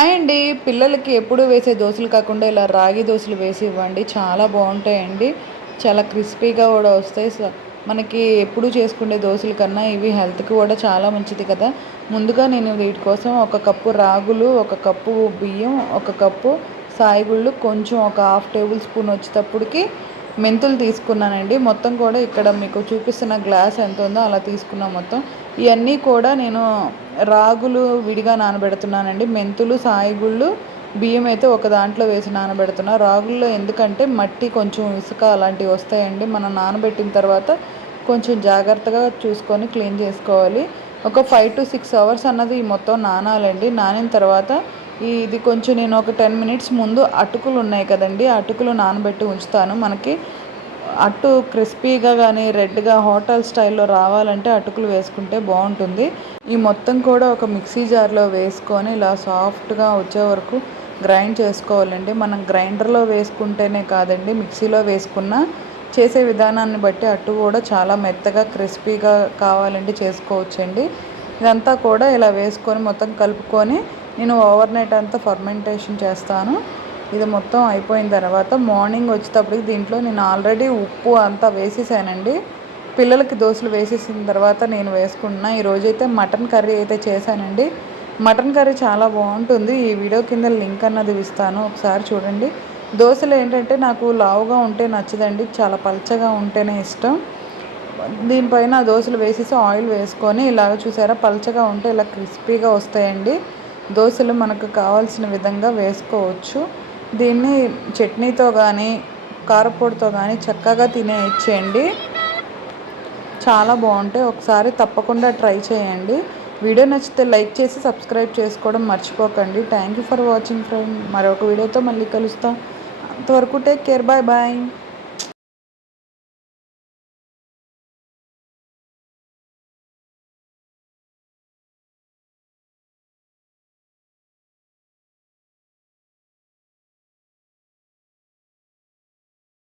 Hi అండి పిల్లలకి ఎప్పుడు వేసే దోశలు కాకుండా ఇలా రాగి దోశలు వేసి ఇవ్వండి. చాలా బాగుంటాయండి. చాలా క్రిస్పీగా కూడా వస్తాయి. మనకి ఎప్పుడు చేసుకునే దోశల కన్నా ఇవి హెల్త్కి కూడా చాలా మంచిది కదా. ముందుగా నేను వీటి కోసం ఒక కప్పు రాగులు ఒక కప్పు బియ్యం ఒక కప్పు సాయిగుళ్ళు కొంచెం ఒక హాఫ్ టేబుల్ స్పూన్ వచ్చేటప్పటికి మెంతులు తీసుకున్నానండి. మొత్తం కూడా ఇక్కడ మీకు చూపిస్తున్న గ్లాస్ ఎంత ఉందో అలా తీసుకున్నాం మొత్తం. ఇవన్నీ కూడా నేను రాగులు విడిగా నానబెడుతున్నానండి. మెంతులు సాయిగుళ్ళు బియ్యం అయితే ఒక దాంట్లో వేసి నానబెడుతున్నా. రాగుల్లో ఎందుకంటే మట్టి కొంచెం ఇసుక అలాంటివి వస్తాయండి. మనం నానబెట్టిన తర్వాత కొంచెం జాగ్రత్తగా చూసుకొని క్లీన్ చేసుకోవాలి. ఒక ఫైవ్ టు సిక్స్ అవర్స్ అన్నది ఈ మొత్తం నానాలండి. నానిన తర్వాత ఇది కొంచెం నేను ఒక టెన్ మినిట్స్ ముందు అటుకులు ఉన్నాయి కదండి అటుకులు నానబెట్టి ఉంచుతాను. మనకి అట్టు క్రిస్పీగా కానీ రెడ్గా హోటల్ స్టైల్లో రావాలంటే అటుకులు వేసుకుంటే బాగుంటుంది. ఈ మొత్తం కూడా ఒక మిక్సీ జార్లో వేసుకొని ఇలా సాఫ్ట్గా వచ్చే వరకు గ్రైండ్ చేసుకోవాలండి. మనం గ్రైండర్లో వేసుకుంటేనే కాదండి మిక్సీలో వేసుకున్న చేసే విధానాన్ని బట్టి అట్టు కూడా చాలా మెత్తగా క్రిస్పీగా కావాలంటే చేసుకోవచ్చండి. ఇదంతా కూడా ఇలా వేసుకొని మొత్తం కలుపుకొని నేను ఓవర్ నైట్ అంతా ఫర్మెంటేషన్ చేస్తాను. ఇది మొత్తం అయిపోయిన తర్వాత మార్నింగ్ వచ్చేటప్పటికి దీంట్లో నేను ఆల్రెడీ ఉప్పు అంతా వేసేసానండి. పిల్లలకి దోశలు వేసేసిన తర్వాత నేను వేసుకుంటున్నా ఈరోజైతే మటన్ కర్రీ అయితే చేశానండి. మటన్ కర్రీ చాలా బాగుంటుంది. ఈ వీడియో కింద లింక్ అన్నది ఇస్తాను. ఒకసారి చూడండి. దోశలు ఏంటంటే నాకు లావుగా ఉంటే నచ్చదండి. చాలా పల్చగా ఉంటేనే ఇష్టం. దీనిపైన దోశలు వేసేసి ఆయిల్ వేసుకొని ఇలాగ చూసారా? పల్చగా ఉంటే ఇలా క్రిస్పీగా వస్తాయండి. దోశలు మనకు కావాల్సిన విధంగా వేసుకోవచ్చు. దీన్ని చట్నీతో కానీ కారపొడితో కానీ చక్కగా తినేయచ్చేయండి చాలా బాగుంటాయి. ఒకసారి తప్పకుండా ట్రై చేయండి. వీడియో నచ్చితే లైక్ చేసి సబ్స్క్రైబ్ చేసుకోవడం మర్చిపోకండి. Thank you for watching friend. మరొక వీడియోతో మళ్ళీ కలుస్తాం. అంతవరకు టేక్ కేర్. Bye bye.